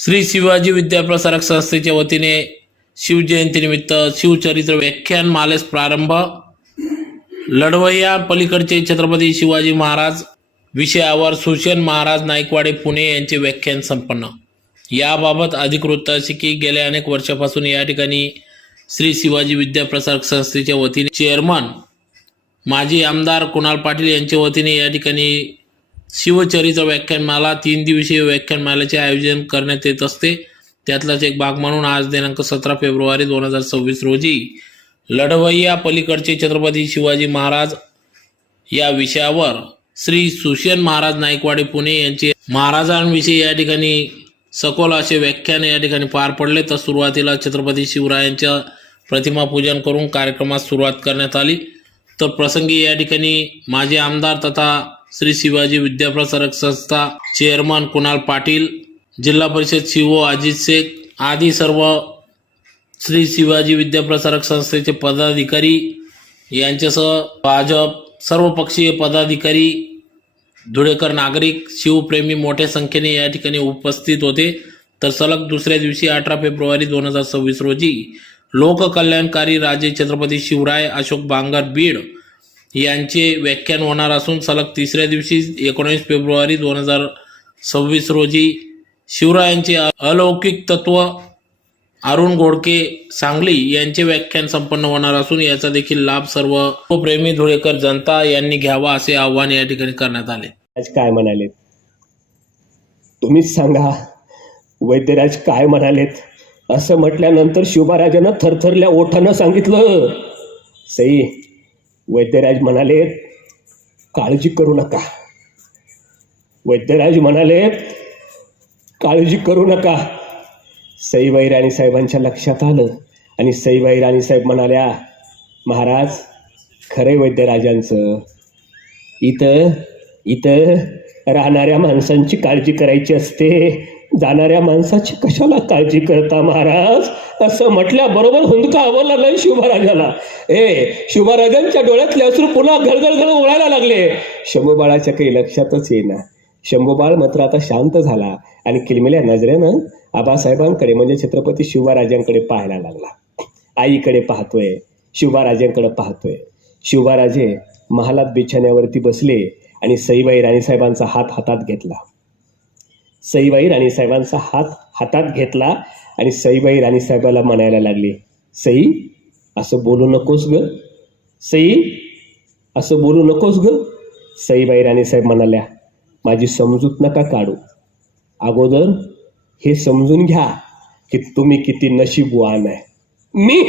श्री शिवाजी विद्याप्रसारक संस्थेच्या वतीने शिवजयंतीनिमित्त शिवचरित्र व्याख्यान मालेस प्रारंभ. लढवय्या पलीकडचे छत्रपती शिवाजी महाराज विषयावर सुशन महाराज नाईकवाडे पुणे यांचे व्याख्यान संपन्न. याबाबत अधिकृत असे की गेल्या अनेक वर्षापासून या ठिकाणी श्री शिवाजी विद्याप्रसारक संस्थेच्या वतीने चेअरमन माजी आमदार कुणाल पाटील यांच्या वतीने या ठिकाणी शिवचरीचा व्याख्यानमाला तीन दिवसीय व्याख्यानमालाचे आयोजन करण्यात येत असते. त्यातलाच एक भाग म्हणून आज दिनांक सतरा फेब्रुवारी दोन हजार सव्वीस रोजी लढवय्या पलीकडचे छत्रपती शिवाजी महाराज या विषयावर श्री सुषेण महाराज नाईकवाडे पुणे यांचे महाराजांविषयी या ठिकाणी सखोल असे व्याख्यान या ठिकाणी पार पडले. तर सुरुवातीला छत्रपती शिवरायांच्या प्रतिमा पूजन करून कार्यक्रमास सुरुवात करण्यात आली. तर प्रसंगी या ठिकाणी माजी आमदार तथा श्री शिवाजी विद्याप्रसारक संस्था चेअरमन कुणाल पाटील जिल्हा परिषद सीओ अजित शेख आदी सर्व श्री शिवाजी विद्याप्रसारक संस्थेचे पदाधिकारी यांच्यासह भाजप सर्वपक्षीय पदाधिकारी धुळेकर नागरिक शिवप्रेमी मोठ्या संख्येने या ठिकाणी उपस्थित होते. तर सलग दुसऱ्या दिवशी अठरा फेब्रुवारी दोन हजार सव्वीस रोजी लोककल्याणकारी राजे छत्रपती शिवराय अशोक बांगर बीड यांचे व्याख्यान होणार असून सलग तिसऱ्या दिवशी एकोणीस फेब्रुवारी दोन हजार सव्वीस रोजी शिवरायांचे अलौकिक तत्व अरुण गोडके सांगली यांचे व्याख्यान संपन्न होणार असून याचा देखील लाभ सर्व प्रेमी धुळेकर जनता यांनी घ्यावा असे आव्हान या ठिकाणी करण्यात आले. आज काय म्हणाले तुम्हीच सांगा. वैद्यराज काय म्हणालेत? असं म्हटल्यानंतर शिवबाराजानं थरथरल्या ओठानं सांगितलं. सई वैद्यराज म्हणाले काळजी करू नका. वैद्यराज म्हणाले काळजी करू नका. सईबाई राणी साहेबांच्या लक्षात आलं आणि सईबाई राणी साहेब म्हणाल्या महाराज खरंय वैद्यराजांचं. इथं इथं राहणाऱ्या माणसांची काळजी करायची असते. जाणाऱ्या माणसाची कशाला काळजी करता महाराज? असं म्हटल्याबरोबर हुंदका आवडला नाही शिवबाराजाला ए शिवबाराजांच्या डोळ्यातले अश्रू पुन्हा घळघळ ओळायला लागले. शंभूबाळाच्या काही लक्षातच येईना. शंभूबाळ मात्र आता शांत झाला आणि किलमिल्या नजरेनं आबासाहेबांकडे म्हणजे छत्रपती शिवराजांकडे पाहायला लागला. आईकडे पाहतोय शिवराजांकडे पाहतोय. शिवराजे महालात बिछाण्यावरती बसले आणि सईबाई राणीसाहेबांचा हात हातात घेतला. सईबाई राणीसाहेबांचा हात हातात घेतला आणि सईबाई राणीसाहेबाला म्हणायला लागली सई असं बोलू नकोस ग. सई असं बोलू नकोस ग. सईबाई राणीसाहेब म्हणाल्या माझी समजूत नका काढू. अगोदर हे समजून घ्या की तुम्ही किती नशीबवान आहे. मी?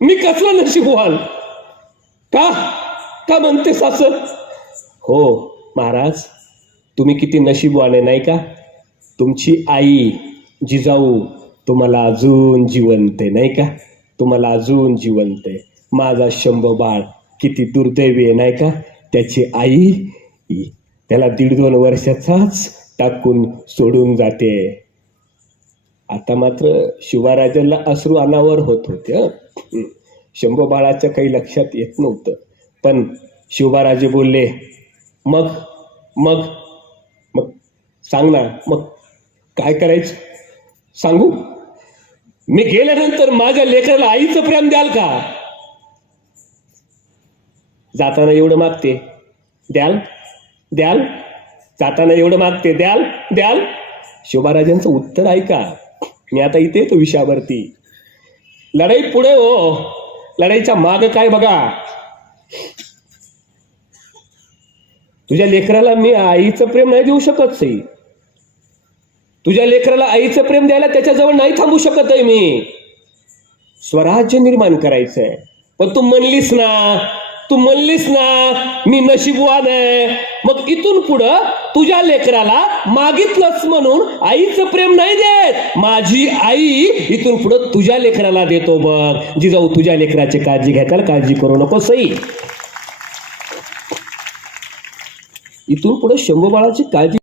मी कसला नशीबवान? का? का म्हणतेस असं? हो महाराज तुम्ही किती नशीबवाने नाही का? तुमची आई जिजाऊ तुम्हाला अजून जिवंत आहे नाही का? तुम्हाला अजून जिवंत आहे. माझा शंभ बाळ किती दुर्दैवी आहे नाही का? त्याची आई त्याला दीड दोन वर्षाचाच टाकून सोडून जाते. आता मात्र शिवराजांना अश्रू अनावर होत होते हं. बाळाच्या काही लक्षात येत नव्हतं. पण शिवबाराजे बोलले मग मग सांग ना मग काय करायचं? सांगू? मी गेल्यानंतर माझ्या लेकराला आईचं प्रेम द्याल का? जाताना एवढं मागते. द्याल? द्याल? जाताना एवढं मागते. द्याल? द्याल? शिवबाराजांचं उत्तर ऐका. मी आता इथे येतो विषयावरती. लढाई पुढे हो. लढाईच्या माग काय बघा. तुझ्या लेकराला मी आईचं प्रेम नाही देऊ शकत सई. तुझ्या लेकराला आईचं प्रेम द्यायला त्याच्याजवळ नाही थांबू शकत आहे मी. स्वराज्य निर्माण करायचंय. पण तू म्हणलीस ना तू म्हणलीस ना मी नशीबवान आहे. मग इथून पुढं तुझ्या लेकराला मागितलंच म्हणून आईचं प्रेम नाही देत. माझी आई इथून पुढं तुझ्या लेकराला देतो बघ. जिजाऊ तुझ्या लेकराची काळजी घेताल काळजी करू नको सई. इथून पुढे शंभू बाळाची काळजी